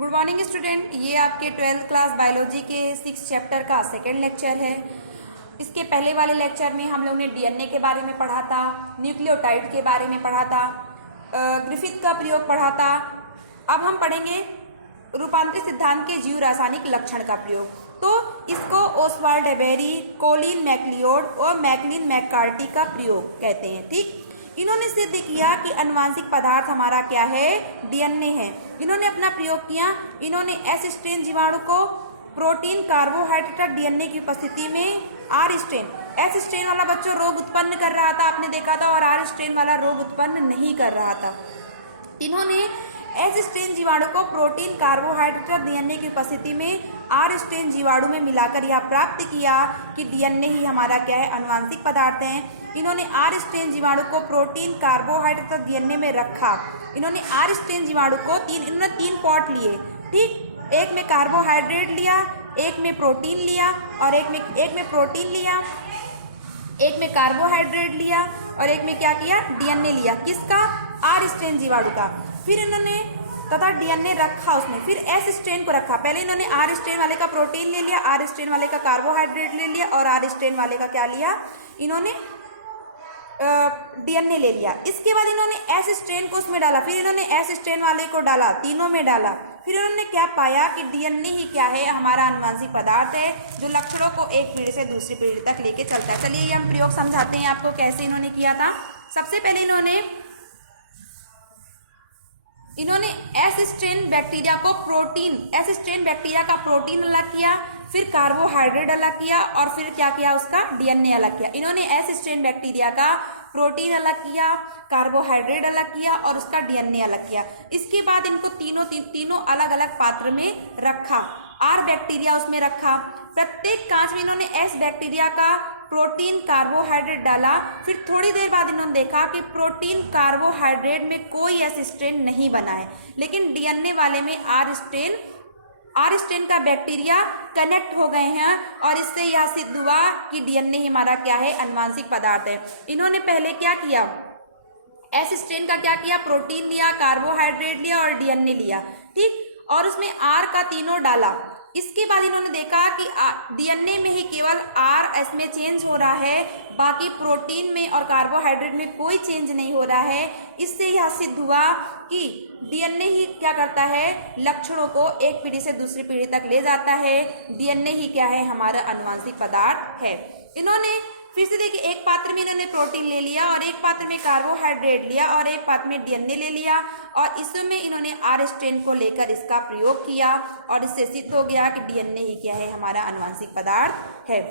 Good morning student. ये आपके 12th class biology के 6 चैप्टर का सेकेंड लेक्चर है। इसके पहले वाले लेक्चर में हम लोग ने डीएनए के बारे में पढ़ा था, न्यूक्लियोटाइड के बारे में पढ़ा था, ग्रिफिथ का प्रयोग पढ़ा था। अब हम पढ़ेंगे रूपांतरित सिद्धांत के जीव रासायनिक लक्षण का प्रयोग। तो इसको ओसवाल्ड एबेरी, कोलिन मैक्लियोड और मैकलिन मैककार्टी का प्रयोग कहते हैं। ठीक, इन्होंने सिद्ध किया कि अनुवांशिक पदार्थ हमारा क्या है, डीएनए है। इन्होंने अपना प्रयोग किया। इन्होंने एस स्ट्रेन जीवाणु को प्रोटीन, कार्बोहाइड्रेट और डीएनए की उपस्थिति में आर स्ट्रेन, एस स्ट्रेन वाला बच्चों रोग उत्पन्न कर रहा था, आपने देखा था, और आर स्ट्रेन वाला रोग उत्पन्न नहीं कर रहा था। इन्होंने एस स्ट्रेन जीवाणु को प्रोटीन, कार्बोहाइड्रेट और डीएनए की उपस्थिति में आर स्ट्रेन जीवाणु में मिलाकर यह प्राप्त किया कि डीएनए ही हमारा क्या है, अनुवांशिक पदार्थ है। इन्होंने आर स्ट्रेन जीवाणु को प्रोटीन, कार्बोहाइड्रेट और डीएनए में रखा। इन्होंने आर स्ट्रेन जीवाणु को इन्होंने तीन पॉट लिए। ठीक, एक में कार्बोहाइड्रेट लिया, एक में प्रोटीन लिया और एक में प्रोटीन लिया, एक में कार्बोहाइड्रेट लिया और एक में क्या किया, डीएनए लिया। किसका, आर स्ट्रेन जीवाणु का। फिर इन्होंने तथा डीएनए रखा उसमें, फिर एस स्ट्रेन को रखा। पहले इन्होंने आर स्ट्रेन वाले का प्रोटीन ले लिया, आर स्ट्रेन वाले का कार्बोहाइड्रेट ले लिया और आर स्ट्रेन वाले का क्या लिया, इन्होंने डीएनए ले लिया। इसके बाद इन्होंने एस स्ट्रेन को उसमें डाला, फिर इन्होंने एस स्ट्रेन वाले को डाला, तीनों में डाला। फिर उन्होंने क्या पाया कि डीएनए ही क्या है, हमारा अनुवांशिक पदार्थ है जो लक्षणों को एक पीढ़ी से दूसरी पीढ़ी तक लेके चलता है। चलिए ये हम प्रयोग समझाते हैं आपको कैसे इन्होंने किया था। सबसे पहले इन्होंने एस स्ट्रेन बैक्टीरिया को प्रोटीन, एस स्ट्रेन बैक्टीरिया का प्रोटीन अलग किया, फिर कार्बोहाइड्रेट अलग किया और फिर क्या किया, उसका डीएनए अलग किया। इन्होंने एस स्ट्रेन बैक्टीरिया का प्रोटीन अलग किया, कार्बोहाइड्रेट अलग किया और उसका डीएनए अलग किया। इसके बाद इनको तीनों अलग अलग पात्र में रखा, आर बैक्टीरिया उसमें रखा। प्रत्येक कांच में इन्होंने एस बैक्टीरिया का प्रोटीन, कार्बोहाइड्रेट डाला। फिर थोड़ी देर बाद इन्होंने देखा कि प्रोटीन, कार्बोहाइड्रेट में कोई एस स्ट्रेन नहीं बना है, लेकिन डीएनए वाले में आर स्ट्रेन का बैक्टीरिया कनेक्ट हो गए हैं और इससे यह सिद्ध हुआ कि डीएनए ही हमारा क्या है, अनुवांशिक पदार्थ है। इन्होंने पहले क्या किया, एस स्ट्रेन का क्या किया, प्रोटीन लिया, कार्बोहाइड्रेट लिया और डीएनए लिया। ठीक, और उसमें आर का तीनों डाला। इसके बाद इन्होंने देखा कि डीएनए में ही केवल आर इसमें चेंज हो रहा है, बाकी प्रोटीन में और कार्बोहाइड्रेट में कोई चेंज नहीं हो रहा है। इससे यह सिद्ध हुआ कि डीएनए ही क्या करता है, लक्षणों को एक पीढ़ी से दूसरी पीढ़ी तक ले जाता है। डीएनए ही क्या है, हमारा अनुवांशिक पदार्थ है। इन्होंने फिर से देखिए, एक पात्र में इन्होंने प्रोटीन ले लिया और एक पात्र में कार्बोहाइड्रेट लिया और एक पात्र में डीएनए ले लिया और इसमें इन्होंने आर स्ट्रेन को लेकर इसका प्रयोग किया और इससे सिद्ध हो गया कि डीएनए ही क्या है, हमारा अनुवांशिक पदार्थ है।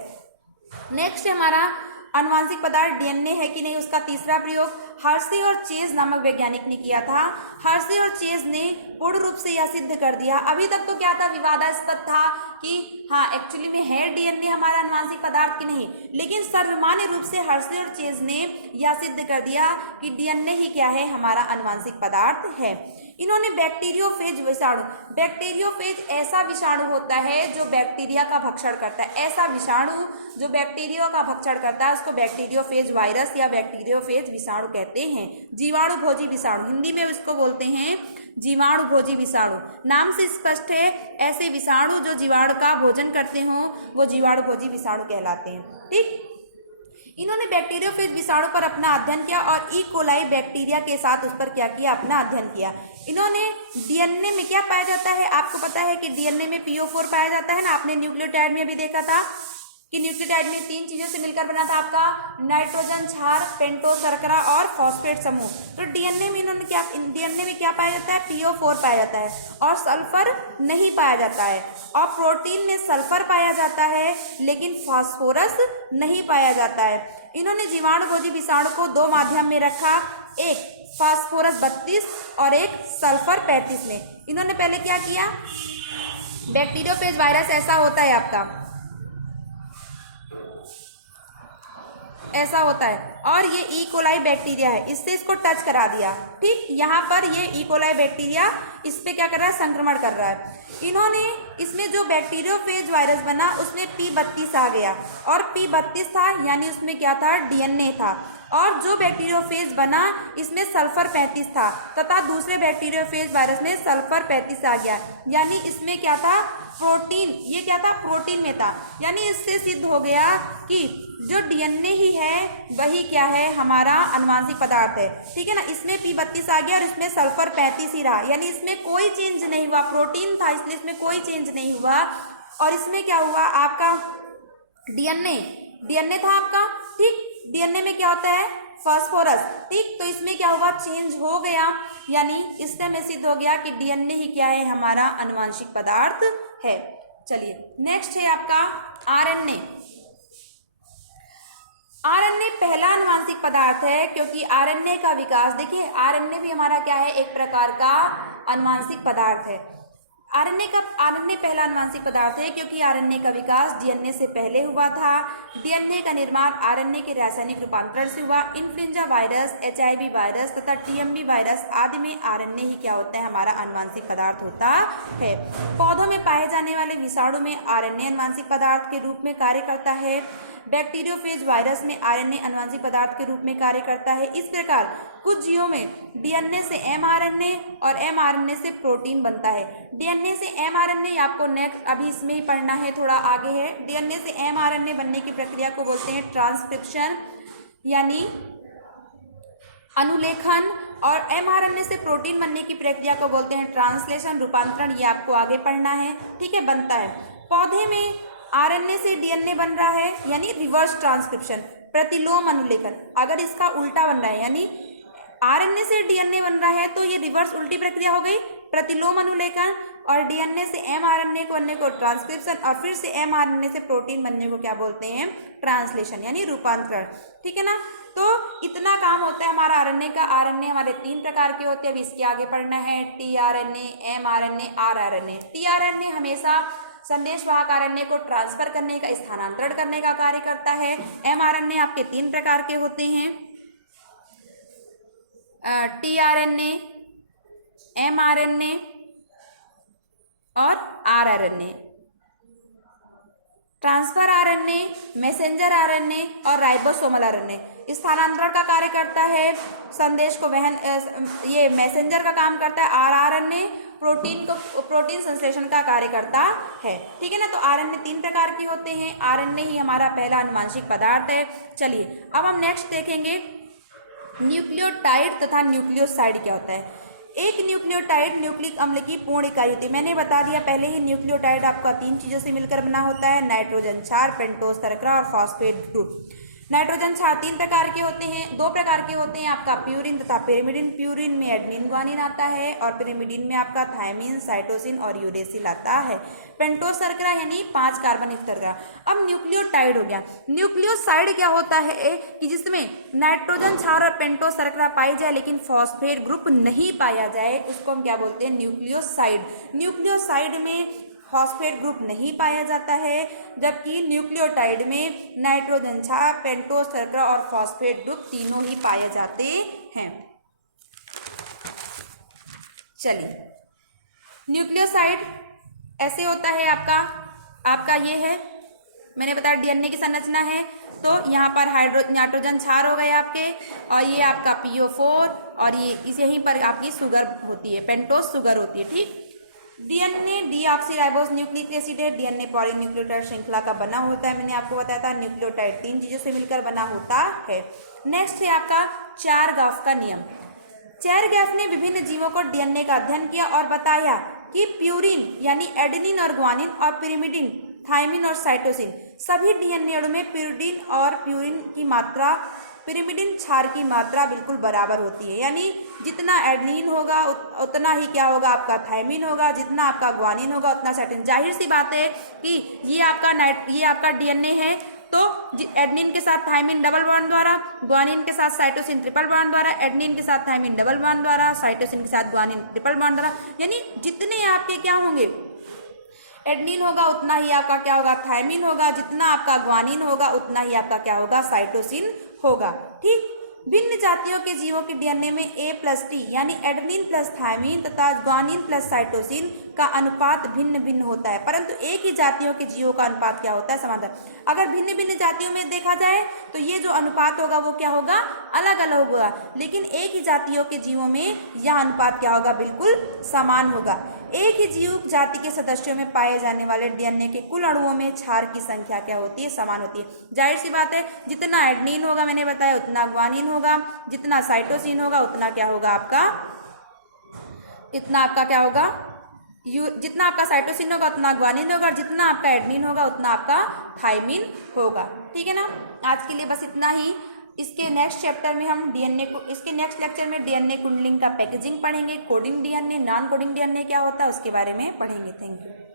नेक्स्ट हमारा अनुवांशिक पदार्थ डीएनए है कि नहीं, उसका तीसरा प्रयोग हर्षे और चेज नामक वैज्ञानिक ने किया था। हर्षे और चेज ने पूर्ण रूप से यह सिद्ध कर दिया। अभी तक तो क्या था, विवादास्पद था कि हाँ एक्चुअली में है डीएनए हमारा अनुवांशिक पदार्थ कि नहीं, लेकिन सर्वमान्य रूप से हर्षे और चेज ने यह सिद्ध कर दिया कि डीएनए ही क्या है, हमारा अनुवांशिक पदार्थ है। इन्होंने बैक्टीरियोफेज विषाणु, बैक्टीरियोफेज ऐसा विषाणु होता है जो बैक्टीरिया का भक्षण करता है। ऐसा विषाणु जो बैक्टीरिया का भक्षण करता है उसको बैक्टीरियोफेज वायरस या बैक्टीरियोफेज विषाणु कहते हैं। जीवाणु भोजी विषाणु, हिंदी में इसको बोलते हैं जीवाणु भोजी विषाणु। नाम से स्पष्ट है, ऐसे विषाणु जो जीवाणु का भोजन करते हों वो जीवाणु भोजी विषाणु कहलाते हैं। ठीक, इन्होंने बैक्टीरियोफेज विषाणु पर अपना अध्ययन किया और ई कोलाई बैक्टीरिया के साथ उस पर क्या किया, अपना अध्ययन किया। इन्होंने डीएनए में क्या पाया जाता है, आपको पता है कि डीएनए में PO4 पाया जाता है ना, आपने न्यूक्लियोटाइड में भी देखा था कि न्यूक्लियोटाइड में 3 चीजों से मिलकर बना था आपका नाइट्रोजन क्षार, पेंटोस शर्करा और फॉस्फेट समूह। तो डीएनए में क्या पाया जाता है, PO4 पाया जाता है और सल्फर नहीं पाया जाता है। और प्रोटीन में सल्फर पाया जाता है लेकिन फास्फोरस नहीं पाया जाता है। इन्होंने जीवाणु भोजी विषाणु को 2 माध्यम में रखा, एक फास्फोरस 32 और एक सल्फर 35 में। इन्होंने पहले क्या किया, बैक्टीरियोफेज वायरस ऐसा होता है आपका, ऐसा होता है और ये ई कोलाई बैक्टीरिया है, इससे इसको टच करा दिया। ठीक, यहाँ पर ये ई कोलाई बैक्टीरिया इस पे क्या कर रहा है, संक्रमण कर रहा है। इन्होंने इसमें जो बैक्टीरियोफेज वायरस बना उसमें P32 आ गया और P32 था यानी उसमें क्या था, डीएनए था। और जो बैक्टीरियोफेज बना इसमें सल्फर 35 था तथा दूसरे बैक्टीरियोफेज वायरस में सल्फर 35 आ गया, यानी इसमें क्या था, प्रोटीन, ये क्या था, प्रोटीन में था। यानी इससे सिद्ध हो गया कि जो डीएनए ही है वही क्या है, हमारा अनुवांशिक पदार्थ है। ठीक है ना, इसमें P32 आ गया और इसमें सल्फर 35 ही रहा, यानी इसमें कोई चेंज नहीं हुआ, प्रोटीन था इसलिए इसमें कोई चेंज नहीं हुआ। और इसमें क्या हुआ, आपका डीएनए था आपका, ठीक, डीएनए में क्या होता है, फास्फोरस, ठीक, तो इसमें क्या हुआ, चेंज हो गया, यानी इससे हमें सिद्ध हो गया कि डीएनए ही क्या है, हमारा अनुवांशिक पदार्थ है। चलिए नेक्स्ट है आपका आरएनए। आरएनए पहला अनुवांशिक पदार्थ है, क्योंकि आरएनए का विकास, देखिए आरएनए भी हमारा क्या है, एक प्रकार का अनुवांशिक पदार्थ है। आरएनए पहला अनुवांशिक पदार्थ है क्योंकि आरएनए का विकास डीएनए से पहले हुआ था। डीएनए का निर्माण आरएनए के रासायनिक रूपांतरण से हुआ। इन्फ्लुएंजा वायरस, एचआईवी वायरस तथा टीएमवी वायरस आदि में आरएनए ही क्या होता है, हमारा अनुवांशिक पदार्थ होता है। पौधों में पाए जाने वाले विषाणु में आरएनए अनुवांशिक पदार्थ के रूप में कार्य करता है। बैक्टीरियोफेज वायरस में आरएनए अनुवांशिक पदार्थ के रूप में कार्य करता है। इस प्रकार कुछ जीवों में डीएनए से एमआरएनए और एमआरएनए से प्रोटीन बनता है। डीएनए से एमआरएनए आपको नेक्स्ट अभी इसमें ही पढ़ना है, थोड़ा आगे है। डीएनए से एमआरएनए बनने की प्रक्रिया को बोलते हैं ट्रांसक्रिप्शन यानी अनुलेखन, और एमआरएनए से प्रोटीन बनने की प्रक्रिया को बोलते हैं ट्रांसलेशन, रूपांतरण, ये आपको आगे पढ़ना है। ठीक है, बनता है। पौधे में आरएनए से डीएनए बन रहा है यानी रिवर्स ट्रांसक्रिप्शन, प्रतिलोम अनुलेखन। अगर इसका उल्टा बन रहा है यानी आरएनए से डीएनए बन रहा है तो ये रिवर्स उल्टी प्रक्रिया हो गई, प्रतिलोम अनुलेखन। और डीएनए से एमआरएनए को बनने को ट्रांसक्रिप्शन, और फिर से एमआरएनए से प्रोटीन बनने को क्या बोलते हैं, ट्रांसलेशन यानी रूपांतरण। ठीक है ना, तो इतना काम होता है हमारा आरएनए का। आरएनए हमारे 3 प्रकार के होते हैं, अभी इसके आगे पढ़ना है, टीआरएनए, एमआरएनए, आरआरएनए। टीआरएनए हमेशा संदेशवाहक आरएनए को ट्रांसफर करने का, स्थानांतरण करने का कार्य करता है। एमआरएनए आपके 3 प्रकार के होते हैं, टीआरएनए, एमआरएनए और rRNA. Transfer RNA, messenger RNA और राइबोसोमल आरएनए स्थानांतरण का कार्य करता है, संदेश को वहन, ये मैसेंजर का काम करता है। आरआरएनए प्रोटीन संश्लेषण का कार्य करता है। ठीक है ना, तो आरएनए 3 प्रकार के होते हैं। आरएनए ही हमारा पहला अनुवांशिक पदार्थ है। चलिए अब हम नेक्स्ट देखेंगे न्यूक्लियोटाइड तथा न्यूक्लियोसाइड क्या होता है। एक न्यूक्लियोटाइड न्यूक्लिक अम्ल की पूर्ण इकाई होती है। मैंने बता दिया पहले ही, न्यूक्लियोटाइड आपका 3 चीजों से मिलकर बना होता है, नाइट्रोजन क्षार, पेंटोज शर्करा और फॉस्फेट ग्रुप। नाइट्रोजन क्षार 3 प्रकार के होते हैं, 2 प्रकार के होते हैं आपका प्यूरिन तथा पिरिमिडिन। प्यूरिन में एडेनिन ग्वानिन आता है और पिरिमिडिन में आपका थायमिन, साइटोसिन और यूरेसिल आता है। पेंटोज शर्करा यानी 5 कार्बन युक्त शर्करा। अब न्यूक्लियोटाइड हो गया। न्यूक्लियोसाइड क्या होता है कि जिसमें नाइट्रोजन क्षार और पेंटोज शर्करा पाई जाए लेकिन फॉस्फेट ग्रुप नहीं पाया जाए, उसको हम क्या बोलते हैं, न्यूक्लियोसाइड। न्यूक्लियोसाइड में फॉस्फेट ग्रुप नहीं पाया जाता है, जबकि न्यूक्लियोटाइड में नाइट्रोजन क्षार, पेंटोज शर्करा और फॉस्फेट ग्रुप तीनों ही पाए जाते हैं। चलिए, न्यूक्लियोसाइड ऐसे होता है आपका ये है, मैंने बताया डीएनए की संरचना है, तो यहाँ पर नाइट्रोजन क्षार हो गए आपके, और ये आपका PO4 और ये इस यहीं पर आपकी शुगर होती है, पेंटोज शुगर होती है। ठीक, डीएनए डीऑक्सीराइबोस न्यूक्लिक एसिड है। डीएनए पॉलीन्यूक्लियोटाइड श्रृंखला का बना होता है, मैंने आपको बताया था। न्यूक्लियोटाइड 3 चीजों से मिलकर बना होता है। नेक्स्ट है आपका चारगाफ का नियम। चारगाफ ने विभिन्न जीवों को डीएनए का अध्ययन किया और बताया कि प्यूरिन यानी एडेनिन और ग्वानिन और पिरिमिडिन, थायमिन और साइटोसिन सभी डीएनए अणु में पिरिमिडिन और प्यूरिन की मात्रा, पिरिमिडिन क्षार की मात्रा बिल्कुल बराबर होती है। यानी जितना एडेनिन होगा उतना ही क्या होगा, आपका थायमिन होगा, जितना आपका ग्वानिन होगा उतना साइटोसिन। जाहिर सी बात है कि ये आपका डीएनए है, तो एडेनिन के साथ थायमिन डबल बॉन्ड द्वारा, ग्वानिन के साथ साइटोसिन ट्रिपल बॉन्ड द्वारा, एडेनिन के साथ थायमिन डबल बॉन्ड द्वारा, साइटोसिन के साथ ग्वानिन ट्रिपल बॉन्ड द्वारा। यानी जितने आपके क्या होंगे, एडेनिन होगा उतना ही आपका क्या होगा, थायमिन होगा, जितना आपका ग्वानिन होगा उतना ही आपका क्या होगा, साइटोसिन होगा। ठीक, भिन्न जातियों के जीवों के डीएनए में A+T यानी एडेनिन प्लस थायमिन तथा ग्वानिन प्लस साइटोसिन का अनुपात भिन्न भिन्न होता है, परंतु एक ही जातियों के जीवों का अनुपात क्या होता है, समांतर। अगर भिन्न भिन्न जातियों में देखा जाए तो ये जो अनुपात होगा वो क्या होगा, अलग अलग होगा, लेकिन एक ही जातियों के जीवों में यह अनुपात क्या होगा, बिल्कुल समान होगा। एक ही जीव जाति के सदस्यों में पाए जाने वाले डीएनए के कुल अणुओं में क्षार की संख्या क्या होती है, समान होती है। जाहिर सी बात है, जितना एडेनिन होगा मैंने बताया उतना ग्वानिन होगा, जितना साइटोसिन होगा उतना क्या होगा आपका, इतना आपका क्या होगा, जितना आपका साइटोसिन होगा उतना ग्वानिन होगा, और जितना आपका एडेनिन होगा उतना आपका थायमिन होगा। ठीक है ना। आज के लिए बस इतना ही। इसके नेक्स्ट चैप्टर में हम डीएनए को, इसके नेक्स्ट लेक्चर में डीएनए कुंडलिंग का पैकेजिंग पढ़ेंगे, coding DNA, non coding DNA क्या होता है उसके बारे में पढ़ेंगे। Thank you.